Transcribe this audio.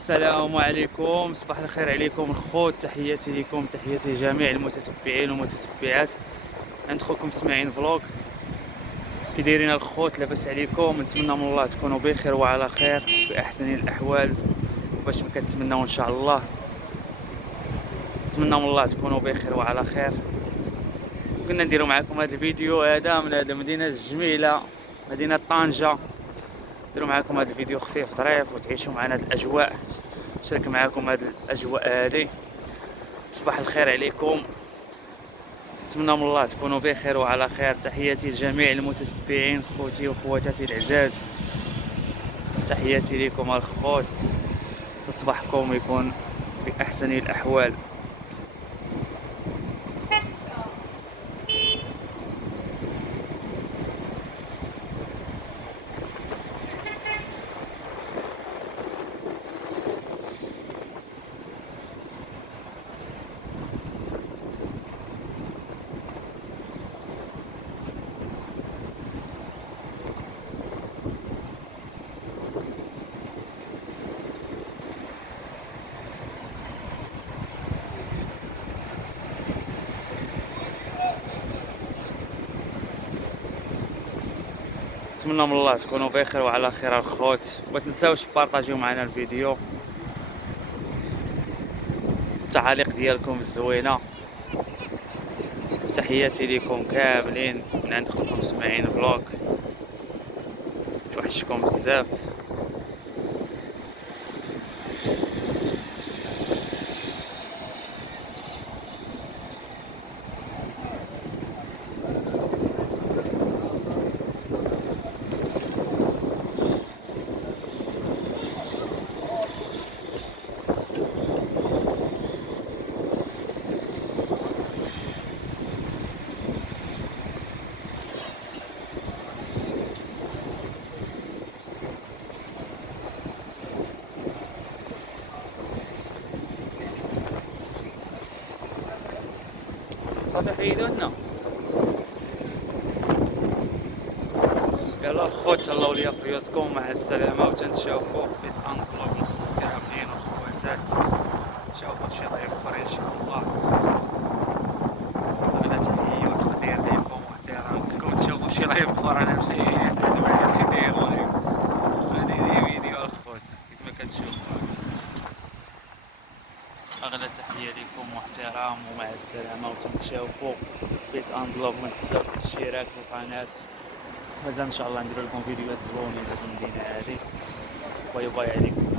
السلام عليكم، صباح الخير عليكم الخوت، تحياتي لكم، تحياتي لجميع المتتبعين والمتتبعات عند خوكم اسماعيل فلوق. كي دايرين الخوت؟ لاباس عليكم؟ نتمنى من الله تكونوا بخير وعلى خير في احسن الاحوال، باش ما كتمناو ان شاء الله. نتمنى من الله تكونوا بخير وعلى خير. كنا نديروا معكم هذا الفيديو هذا من هذه المدينه الجميله، مدينه طنجه. نديروا معكم هذا الفيديو خفيف ظريف وتعيشوا معنا هذه الاجواء، نشارك معكم هذه الاجواء هذه. صباح الخير عليكم، نتمنى من الله تكونوا بخير وعلى خير. تحياتي لجميع المتتبعين، خوتي وخواتاتي العزاز، تحياتي لكم الخوت، وصباحكم يكون في احسن الاحوال. نتمنى من الله تكونوا بخير وعلى خير الخوت، وما تنساوش تبارطاجيو معنا الفيديو، التعاليق ديالكم الزوينه. تحياتي لكم كاملين من عند خوكم اسماعيل فلوق، توحشكم بزاف. صافي حيدوا لنا، يلا الخوت الله وليا في ريوسكم، مع السلامه وتنشافوا. بيس ان بلوك الخوت كاملين والخواتات، نشوفوا فشي لايف اخر ان شاء الله. انا تحيه وتقدير لكم واحترام، قلت لكم تشوفوا فشي لايف اخر، انا مشيت عند بالي كي داير لايف. هذه فيديو الخوت كيف ما كتشوفوا. اغلى تحيه لكم واحترام، ومع السلامه وتنشافوا. بيس ان بلوك، ما تنساوش الاشتراك في القناه، مازال ان شاء الله نديرو لكم فيديوهات زوينين لهاد المدينه هذه. باي باي عليكم.